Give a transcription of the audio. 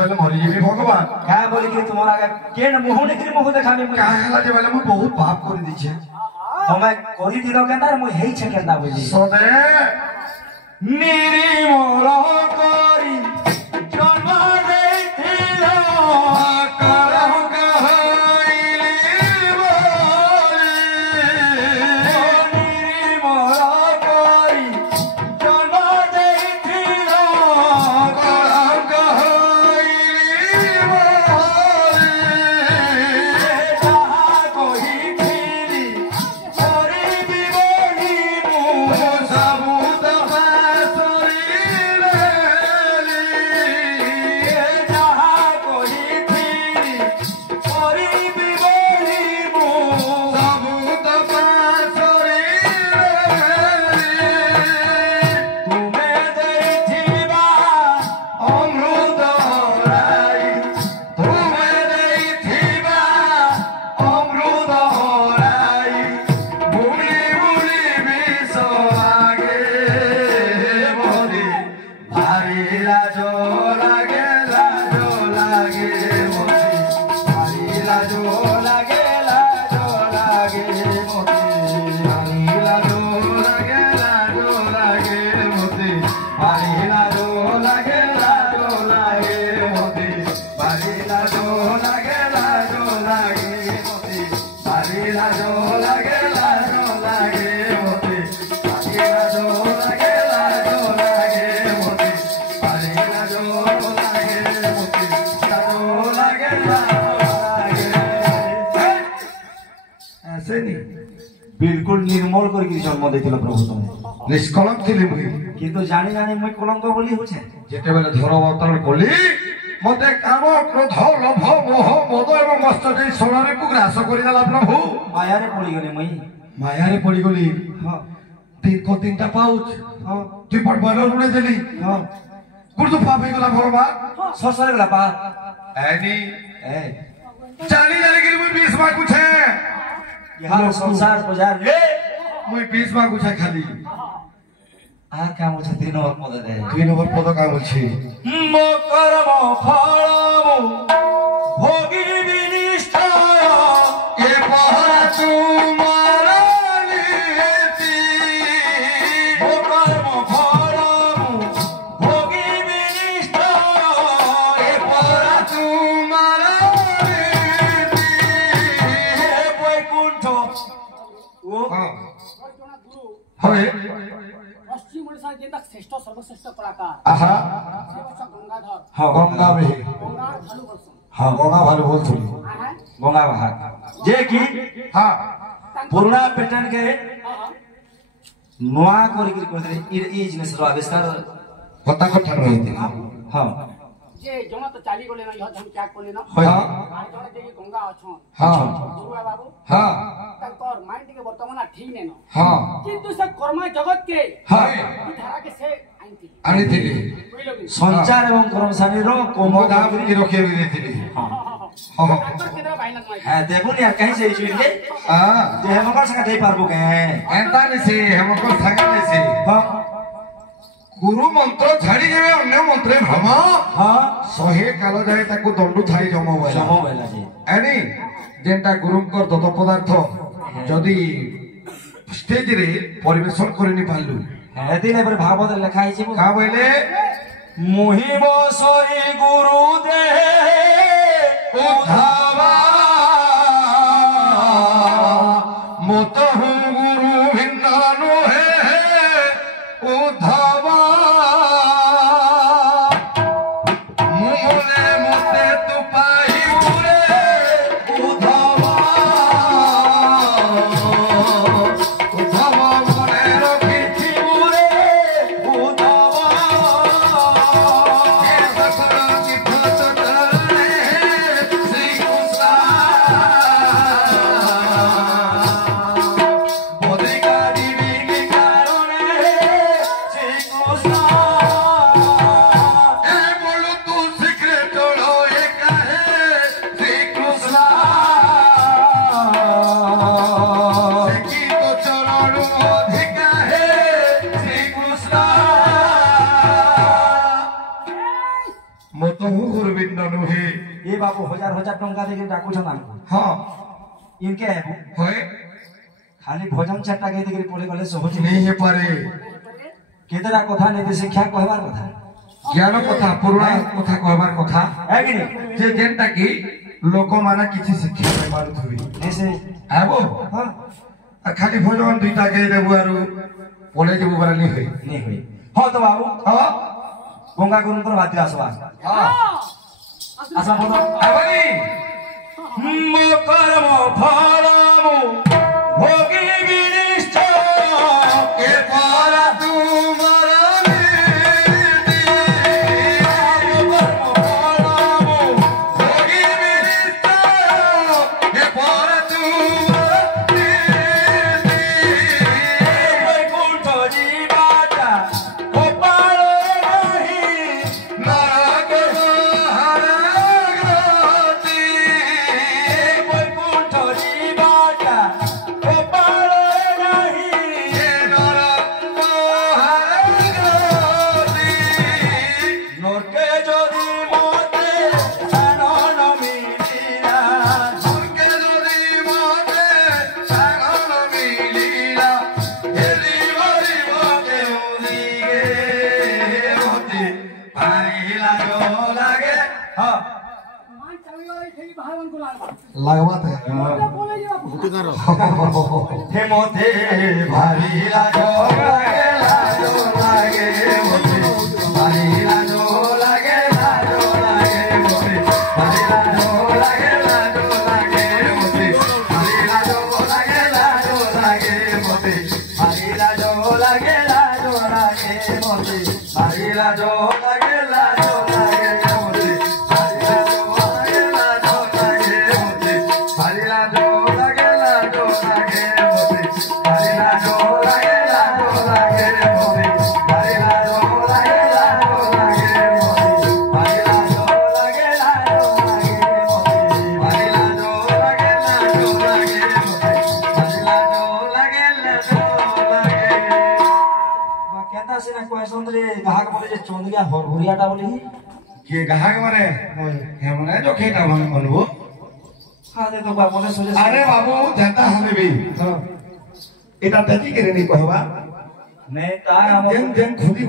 बोले मरी जीवी भगवान क्या बोली कि तुम्हारा के न मुंह देखि मुंह देखाबे का हला जे बोले मु बहुत पाप कर दी छे તમે કરી દીધો કે ના હું हेई છે કેતા બોલી सदे मेरी मोरा करी जन्म देथिलो करम कहैली बोली मेरी मोरा करी जन्म देथिलो करम कहैली बोली जहाँ कोई फिरी और बिबोली मुँह सबूत बासुरी लेली जहाँ कोई फिरी और बिबोली मुँह सबूत बासुरी लेली तुम्हें देखिबा अमृत राई तुमे देथिबा अमृत राई भूली भूली विष लागे मोरी भारी लाजो लागे मोरी भारी लाजो लागे मोती भारी लाजो लागे मोती भारी लाजो लागे मोती भारी लाजो लागे मोती भारी लाजो लागे मोती भारी लाजो लागे मोती भारी लाजो लागे मोती ऐसे नहीं बिल्कुल निर्मल करके जन्म देथिलो प्रभु तुम निष्कलंक थिली मुई किंतु जानी जानी मुई कलंक बोली होछे जेते बेले धर अवतार कली मते काम क्रोध लोभ मोह मद एवं मस्त देई सोनारे को ग्रास करि देला प्रभु माया रे पड़ी गले मुई माया रे पड़ी गली हां तीनटा पाउच हां तुई पट बारो रुणे देली हां कुर्दु पाप गला भगवान ससरे गला पा ऐनी ए जानी जाने के मुई 20 मार कुछ है यहाँ संसार बाजार ले मुई 20 मार कुछ है खाली आ काम होछे तीन और पद दे 2 नंबर पद काम होछि मो कर्म फलमो भोगी विनिष्ठाय ए पहरा तुमार नीति मो कर्म फलमो भोगी विनिष्ठाय ए पहरा तुमार नीति वैकुंठ ओ हां गुरु हवे पश्चिम ओडिशा जेंदा श्रेष्ठ सर्वश्रेष्ठ कलाकार आहा श्री गंगाधर हां गंगा में गंगा भालू वर्षन हां गंगा भालो बोलथुली आहा गंगा बहार जे की हां पुराना पैटर्न के नोआ करी करते ई जिनिस रो आविष्कार पता कठन होइते हां जे जण तो चाली गले ना यह धन त्याग करले ना हां आ जण जे गंगा अछन हां गुरुआ बाबू हां तंकर माइंड के वर्तमान ठीक ने न हां किंतु से कर्म जगत के हां ई धारा के से आइती आनी थिली बुझलो कि संचार एवं कर्मचारी रो कोमो मोदाम की रखे भी देथिली हां डॉक्टर केदरा भाईला माई हां देखो नि यार कहीं से इचुइन के हां जे हम कर सका दे पारबो के एंता नसे हमको संगा नसे हां गुरु मंत्र छाड़ी जेबे अन्य मंत्रे भ्रम हां सहे काल जाए ताको दंडु थाई जमो जमो बैला बेला जी एनी जेंटा गुरुंकर दत्त पदार्थ जदि स्टेज रे परिवेशन करिनि पालु हे दिने पर भागवत लिखा है का बोले मुहिम सोई गुरु दे उद्धावा मत हूँ गुरु भिन्नानु है उद्धावा मुले मते तु पाई उरे उद्धावा उद्धावा मने रखी उरे उदावा ये सफर की फत करने श्री हजार हजार टंका देके डाकुछन हमको हाँ इनके है होए खाली भोजन चारटा के देके पड़े गले सहज नहीं हे पारे केतरा कथा नहीं शिक्षा कहबार कथा ज्ञान कथा पुराणा कथा कहबार कथा है कि नहीं जे जेनटा की लोक माने किछि शिक्षा पाइ पारुथबी ऐसे आबो हां खाली भोजन दुईटा के देबु आरु पळे जेबु बरा नहीं होई नहीं हुई हो तो बाबू हां गंगा गुरु पर बात आसवा हां आसा बोलो आबनी मो कर्म फलमु भोगी विनिष्ठ के पारा तू मरनी मो कर्म फलमु भोगी विनिष्ठ के पारा तू मरनी वैकुंठ जीवाचा गोपाल नहीं नरक हरगति वैकुंठ जीवाचा गोपाल नहीं नरक हरगति नरके যদি মতে প্রাণ মিলিলা सुनके नदी माते सागन मिलीला हेरी बरी बके उदिगे होती पारीला जो लागे हां मान चावी वाला ठेकी बाहर मन को लागबा लागबात है बोले जे बाबू हे मोते भारीला जो लागे लाजो लागे होती भारीला जो लागे लाजो लागे होती भारीला जो लागे लाजो लागे होती भारीला जो लागे लाजो लागे होती भारीला जो लागे लाजो लागे होती भारीला जो लागे लाजो लागे होती भारीला जो लागे लाजो लागे होती भारीला जो लागे लाजो लागे होती भारीला जो लागे लाजो लागे होती भारीला जो लागे लाजो लागे होती भारीला जो लागे लाजो लागे होती भारीला जो लागे लाजो लागे होती भारीला जो लागे लाजो लागे केता से ना कोई सुंदरी गाहक बोले जे चोंदरिया हरहुरियाटा बोली किए ग्राहक माने हे माने जो खेटा मन मनबो हां देखो बाबू ने सोचे अरे बाबू जनता हमें भी हां एटा देखी के नहीं कहबा नहीं ता हम जेन जेन खुदी